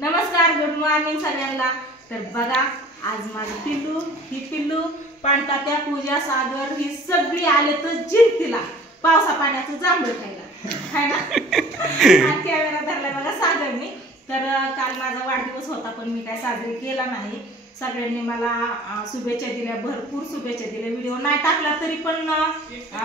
नमस्कार, good morning सगळ्यांना। तर बघा आज माझी पिल्लू पाणतात्या पूजा सागर ही सगळी आले तर जिंतीला पावसा पाण्याचं जांभूळ खायला ना। कॅमेरा धरला बघा सागरने। तर काल माझा वाढदिवस होता पण मी काय साजरी केला नाही। सगळ्यांनी मला शुभेच्छा दिल्या, भरपूर शुभेच्छा दिल्या। व्हिडिओ नाही टाकला तरी पण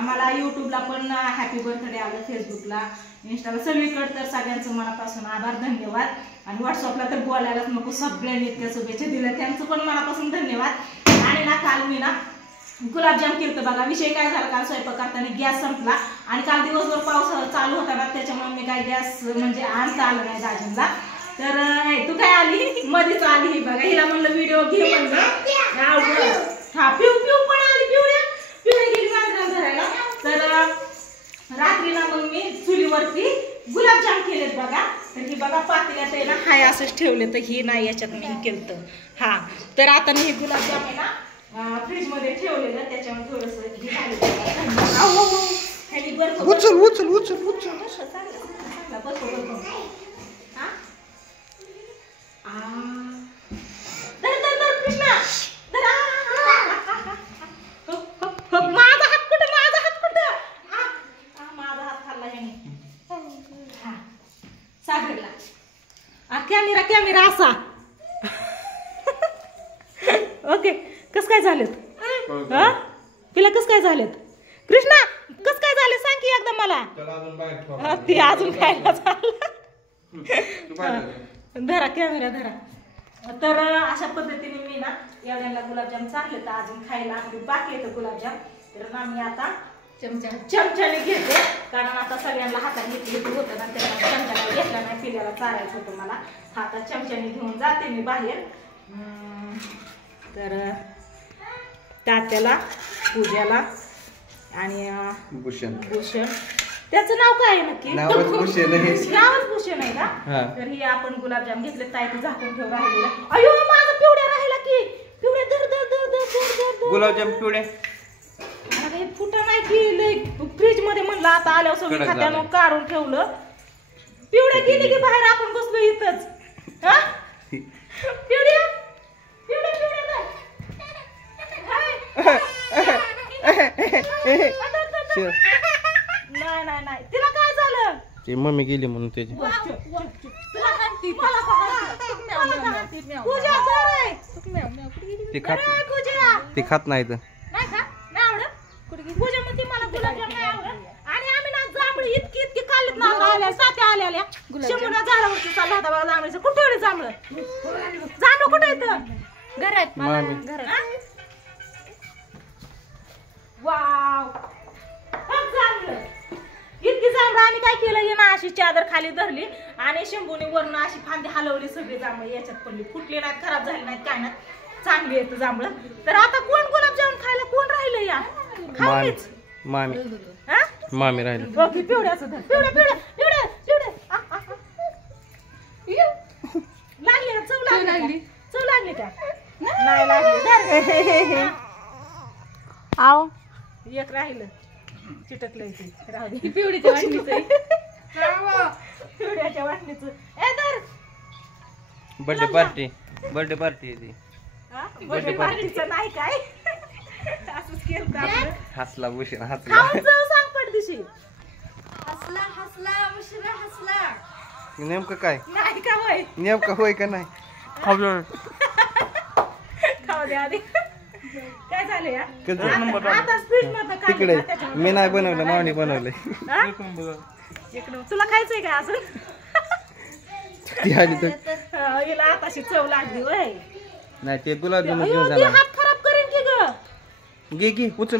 मला यूट्यूबला पण हॅपी बर्थडे आलं, फेसबुकला, इंस्टाला, सगळीकडे। तर सगळ्यांचं मनापासून आभार, धन्यवाद। आणि व्हॉट्सअपला तर बोलायलाच नको, सगळ्यांनी इतक्या शुभेच्छा दिल्या, त्यांचं पण मनापासून धन्यवाद। आणि ना काल मी ना गुलाबजाम केलं बघा। विषय काय झाला, काल स्वयंपाक करताना गॅस संपला आणि काल दिवसभर पाऊस चालू होता ना, त्याच्यामुळे मी काय गॅस म्हणजे आणता आलं नाही दाजींना। तर तू काय आली मध्येच आली बघा, हिला म्हणलं व्हिडिओ घे म्हणलं। हा पिऊ पण आली, पिवळ्या गेली माझ्या धरायला। तर रात्री ना मग मी चुलीवरती गुलाबजाम केलेत बघा। तर ही बघा पातेल्यात आहे ना, हाय असंच ठेवले, तर ही नाही याच्यात मी केलं। हा तर आता मी हे गुलाबजाम आहे ना फ्रीज मध्ये ठेवलेलं, त्याच्यामुळे थोडंसं हे झालं बरं। उचल कॅमेरा असा ओके। कस काय झालेत तिला, कस काय झालेत कृष्णा, कस काय झाले सांग की एकदा मला। ती अजून खायला धरा कॅमेरा धरा। तर अशा पद्धतीने मी ना एवढ्यांना गुलाबजाम चालले, तर अजून खायला बाकी येतं गुलाबजाम। तर ना मी आता चमच्याने घेते, कारण आता सगळ्यांना हातात घेतली होतं ना, त्याला चमच्याला घेतला नाही, पिल्याला चारायचं होतं मला। हातात चमच्याने घेऊन जाते मी बाहेर। तर तात्याला, पूजाला आणि भूषण त्याचं नाव काय आहे नक्की? नावच भूषण आहे का? तर ही आपण गुलाबजाम घेतले, ताईचं झाकून ठेव राहिलेला। अयो माझा पिवड्या राहिला की, पिवड्या दर गुलाबजाम पिवड्या अरे फुटा नाही की फ्रीज मध्ये म्हणलं आता आल्यावर सगळी खात्यानं काढून ठेवलं। पिवड्या गेली की बाहेर, आपण बसलो इथंच। हा पिवड्या नाही तिला काय झालं? ती मम्मी गेली म्हणून त्याची ती खात नाही तर पूजा म्हणते मला गुलाबजाम नाही आवडत। आणि आम्ही ना जांभळी इतकी खाल्लीत ना, आल्या सात्या आल्या शंभूना झाडावरती चालला होता बघा जांभळीचं। कुठे जांभळं कुठे येतं? घरात घरात। वाव जांभळं, इतकी जांभळं आम्ही काय केलं, ये ना अशी चादर खाली धरली आणि शंभूने वरून अशी फांदी हलवली, सगळी जांभळं याच्यात पडली, फुटली नाहीत, खराब झाली नाहीत, काय नाही, चांगली येतं जांभळं। तर आता कोण गुलाबजाम खायला कोण राहिलं या? मामी राहिली। पिवड्याचं धर, पिवड्या लागली चव लागली का? नाही लागली। आव एक राहिलं, चिटकलंय ते राहू दे। पिवड्याच्या वाटणीचं ए तर बर्थडे पार्टी आहे ती। बर्थडे पार्टीचं नाही काय, असंच केलं आपलं। हसला भूषण, हसला। खाऊन जाऊ सांग पडदिशी। हसला उशिरा हसला। नेमकं काय नाही का होय? नेमकं होय का नाही? खाऊ दे आधी। काय झालं या आता स्पीड मध्ये तिकडे मी नाही बनवलं, मावणी बनवलंय। तुला खायचंय का अजून? ती आली तर हिला आताशी चव लागली होय। नाही ते तुला घेऊन जाणार, हात खराब करेन की ग। घे उचल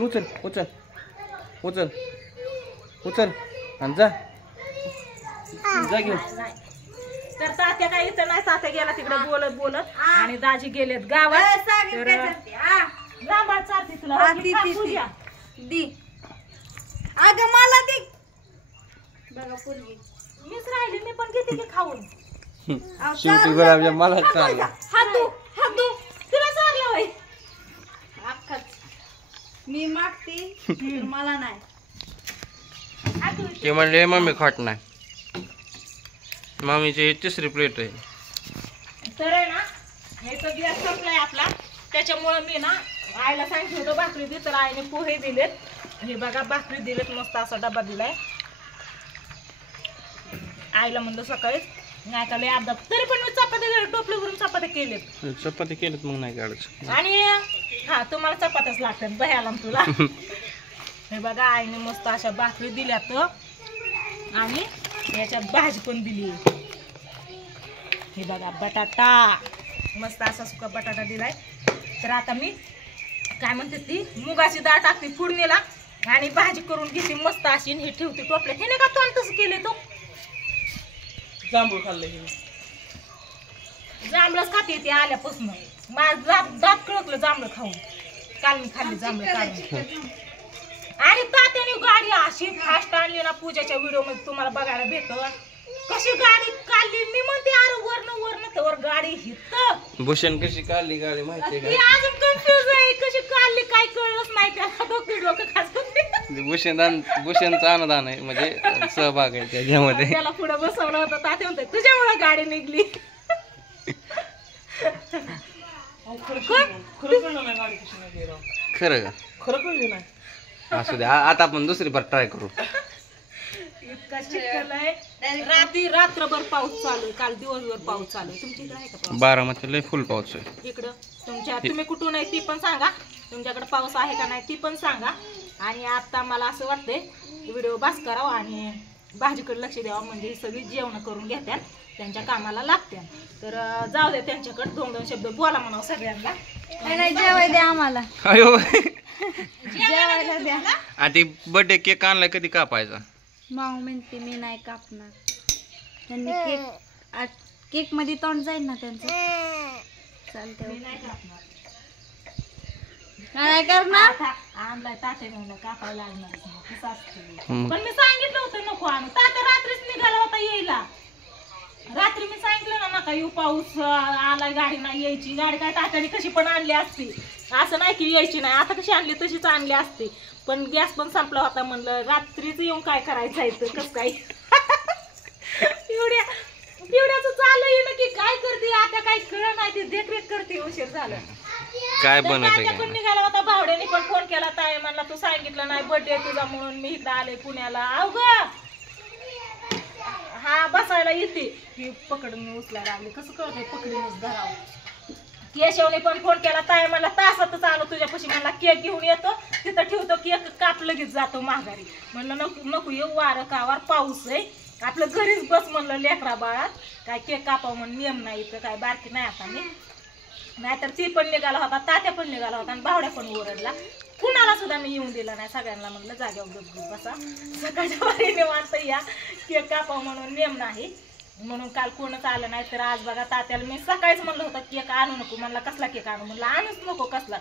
आणि जा घेऊन। तर तात्या काय इथं नाही, तात्या गेला तिकडे बोलत आणि दाजी गेलेत गावात। लांबाळ चालते तुला पूजा दी अगं मला दी बघा पूर्वी मीच राहिली, मी पण घेते की खाऊन। शेवटी गुलाबजाम मला चालला। हातू तुला चालला होय? मी मागते मला नाही। ते म्हणले मम्मी खात नाही. मम्मीची तिसरी प्लेट आहे. तर आहे ना हे तर गॅस संपलाय आपला, त्याच्यामुळं मी ना आईला सांगितलं होतं भाकरी दे, तर आईने पोहे दिलेत. हे बघा भाकरी दिलेत, मस्त असा डबा दिलाय. आईला म्हणलं सकाळी नाही का लय अर्धा, तरी पण मी चपात्या टोपली भरून चपात्या केलेत. चपाती केलेत मग नाही काढायचं. आणि हा तुम्हाला चपात्याच लागतात बह्याला तुला. हे बघा आईने मस्त अशा भाकरी दिल्यात आणि याच्यात भाजी पण दिली. हे बघा बटाटा, मस्त असा सुका बटाटा दिलाय. तर आता मी काय म्हणते ती मुगाची डाळ टाकते फोडणीला आणि भाजी करून घेते मस्त अशी. हे ठेवते टोपल्यात. हे नाही का तोंड तसं केले तो जांभूळ खाल्लं, जांभळच खाते ती आल्यापासून. माझं दात कळकलं जांभळं खाऊन. काल मी खाल्ली जांभळं काढून. आणि तात्याने गाडी अशी फास्ट आणली ना, पूजाच्या व्हिडिओ मध्ये तुम्हाला बघायला भेटत कशी गाडी काढली. मी म्हणते अरे वरनं तर गाडी हित भूषण कशी काढली गाडी माहितीये ती अजून कन्फ्युज आहे, कशी काढली काय कळलंच नाही त्याला. डोकं खाजून भूषणचा अनुदान आहे, म्हणजे सहभाग आहे त्याच्यामध्ये. त्याला पुढे बसवलं होतं. तात्या म्हणते तुझ्यामुळे गाडी निघली. खरं कळलं नाही गाडी कशी नाही राव. खरं का? खरं कळलं नाही. असू दे, आता आपण दुसरी बार ट्राय करू. इतका चिखलय. रात्रभर पाऊस चालू आहे, काल दिवसभर पाऊस चालू आहे. तुमच्या इकडे आहे का पाऊस? बारामती लय फुल पाऊस आहे इकडं तुम्ही कुठून आहे ती पण सांगा. तुमच्याकडे पाऊस आहे का नाही ती पण सांगा. आणि आता मला असं वाटतंय व्हिडिओ बास करावा आणि भाजीकडे लक्ष द्यावं, म्हणजे सगळी जेवण करून घेत्यात, त्यांच्या कामाला लागत्या. तर जाऊ द्या त्यांच्याकडे, 2 शब्द बोला म्हणावं सगळ्यांना. जेवाय द्या आम्हाला, अयो जेवायला द्या. आधी बर्थडे केक आणलाय, कधी कापायचा? माऊ म्हणते मी नाही कापणार. त्यांनी केक मध्ये तोंड जाईल ना त्यांचं. चालतंय, मी नाही कापणार. नाही करणार. आणलाय ताटे म्हणलं कापायला लागणार. पण मी सांगितलं होतं नको आणू. तात्या रात्रीच निघाला होता यायला. रात्री मी सांगितलं ना नका येऊ, पाऊस आला, गाडी नाही यायची. गाडी काय तात्याने कशी पण आणली असती, असं नाही की यायची नाही. आता कशी आणली तशीच आणली असती, पण गॅस पण संपला होता. म्हणलं रात्रीच येऊन काय करायचं आहे तर कसं काय. पिवड्याचं चालू आहे ना की काय करते आता, काय कळ नाही. ती देखरेख करते. उशीर झालं काय बनत पण निघाला होता. भावड्याने पण फोन केला, ताई म्हणला तू सांगितलं नाही बर्थडे तुझा म्हणून मी इकडे आले पुण्याला. अवघ हा बसायला येते की पकडून उचलायला लागले. कसं कळतंय पकडूनच धरावं. केशवने पण फोन केला, ताई म्हणला तासातच आलो तुझ्यापाशी. म्हणला केक घेऊन येतो, तिथं ठेवतो, केक काप लगेच जातो माघारी. म्हणलं नको येऊ, वारं कावार पाऊस आहे, आपलं घरीच बस म्हणलं लेकरा बाळात. काय केक कापावं म्हणून नियम नाही इथं, काय बारकी नाही आता मी. नाहीतर ती पण निघाला होता, तात्या पण निघाला होता आणि भावड्या पण ओरडला. कुणाला सुद्धा मी येऊन दिला नाही. सगळ्यांना म्हणलं जाग्यावर गपगप बसा, सकाळच्या वारीने मानता या, केक कापावं म्हणून नियम नाही. म्हणून काल कोणच आलं नाही. तर आज बघा तात्याला मी सकाळीच म्हणलं होतं केक आणू नको. म्हणला कसला केक आणू, म्हणलं आणूच नको कसला.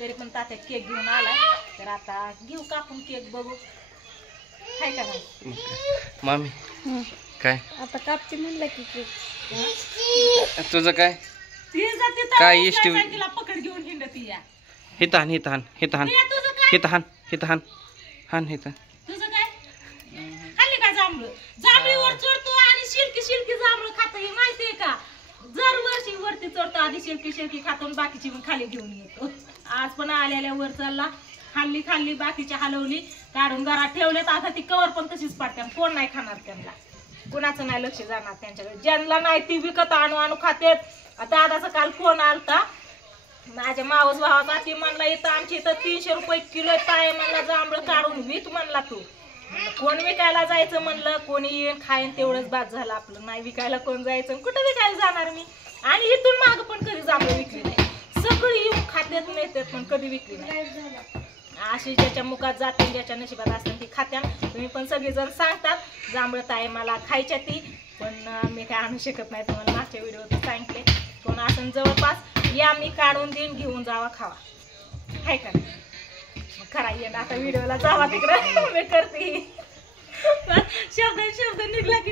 तरी पण तात्या केक घेऊन आलाय. तर आता घेऊ कापून केक, बघू काय का नाही. मामी काय आता कापते म्हणलं की केक. तुझं काय काय इष्टी तिला पकड घेऊन हिंडती या. हितान तुझं काय तुझं काय खाल्ली काय जांभळं? जांभळीवर चढतो आणि शिल्की जांभळं खातो, हे माहितीये का? दरवर्षी वरती चढतो, आधी शिल्की खातो आणि बाकीची पण खाली घेऊन येतो. आज पण आलेल्या वर चालला, खाल्ली बाकीची हलवली, काढून घरात ठेवलेत. आता ती कवर पण तशीच पाडते. कोण नाही खाणार त्यांना, कुणाचं नाही लक्ष जाणार त्यांच्याकडे. ज्यांना नाही ती विकत आणू खातेत. दादाचा काल फोन आलता माझ्या मावस भावाचा. ती म्हणला इथं आमच्या इथं 300 रुपये किलो ताय म्हणला जांभळं काढून विक म्हणला. तू कोण विकायला जायचं म्हणलं, कोणी येऊन खाईन तेवढंच बाद झालं आपलं. नाही विकायला कोण जायचं, कुठं विकायला जाणार मी. आणि इथून माग पण कधी जांभळं विकली नाही. सगळी येऊन खात्यात नेतात पण कधी विकली नाही. अशी ज्याच्या मुखात जाते, ज्याच्या नशिबात असते ती खात्या. तुम्ही पण सगळेजण सांगतात जांभळं ताई मला खायच्या ती, पण मी काय आणू शकत नाही. तुम्हाला मागच्या व्हिडिओत सांगितले. कोण असं जवळपास या, मी काढून देईन, घेऊन जावा खावा. हाय का खरा येणं. आता व्हिडिओला जावा तिकडं मी करते. शब्द निघला की